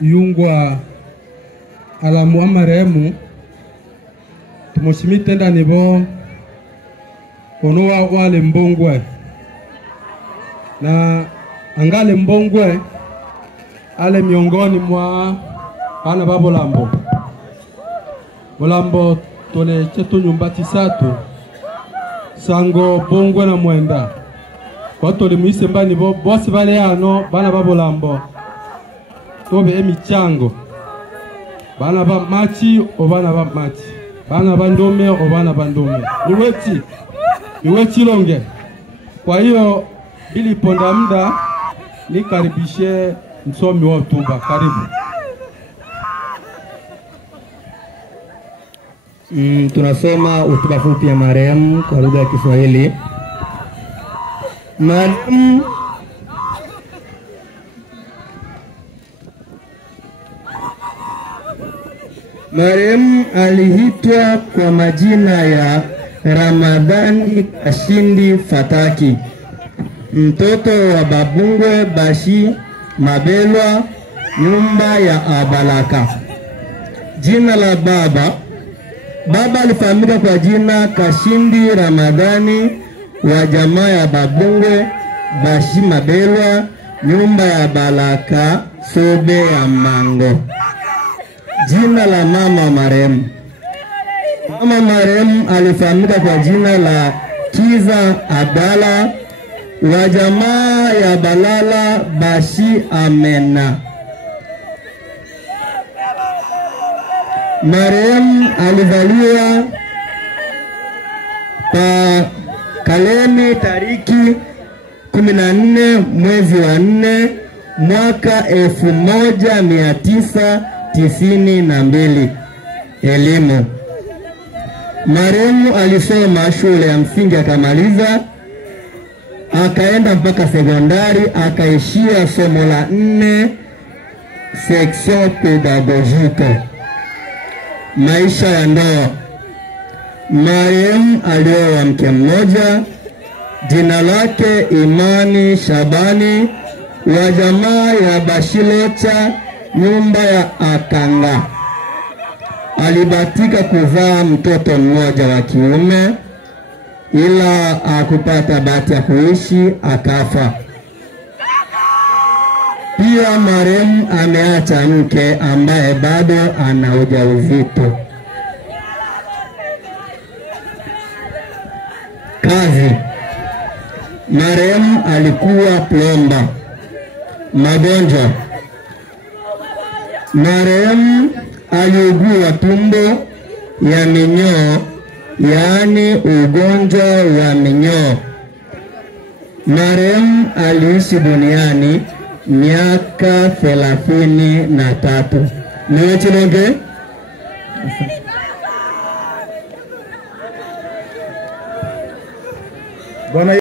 yungwa alamu amaremu tumushimite nibo onowa wale mbongwe na angale mbongwe ale miongoni mwa bana babolambo bolambo tole chetu nyumba tisatu sango bongwe na mwenda kwa tole muise mbani bo bosi bale ano bana babolambo tobe emichango bana ba machi o bana ba machi bana bandome o bana bandome niweti longe. Kwa hiyo ili ponda muda nikaribishe msomi wa hotuba. Karibu. Tunasoma hotuba fupi ya marehemu kwa lugha ya Kiswahili. Marehemu aliitwa kwa majina ya Ramadhani Kashindi Fataki, mtoto wa Babungwe Bashi Mabelwa, nyumba ya Abalaka. Jina la baba alifahamika kwa jina Kashindi Ramadhani, wa jamaa ya Babungwe Bashi Mabelwa, nyumba ya Balaka, Sobe ya Mango. Jina la mama marehemu. Mama marehemu alifahamika kwa jina la Kiza Abdalla, wa jamaa ya Balala Bashi Amena. Marehemu alizaliwa pa Kalemi tariki 14 mwezi wa 4 mwaka 1992. Elimu. Marehemu alisoma shule ya msingi akamaliza, akaenda mpaka sekondari, akaishia somo la 4 section pedagogique. Maisha ya ndoa. Marehemu alioa mke mmoja, jina lake Imani Shabani, wa jamaa ya Bashilocha, nyumba ya Akanga. Alibatika kuzaa mtoto mmoja wa kiume, ila akupata bahati ya kuishi, akafa. Pia marehemu ameacha mke ambaye bado ana ujauzito. Kazi. Marehemu alikuwa plomba. Magonjwa. Marehemu aliugua tumbo ya minyoo, yaani ugonjwa wa minyoo. Marehemu aliishi duniani miaka 33. Niwechi longe? Bwana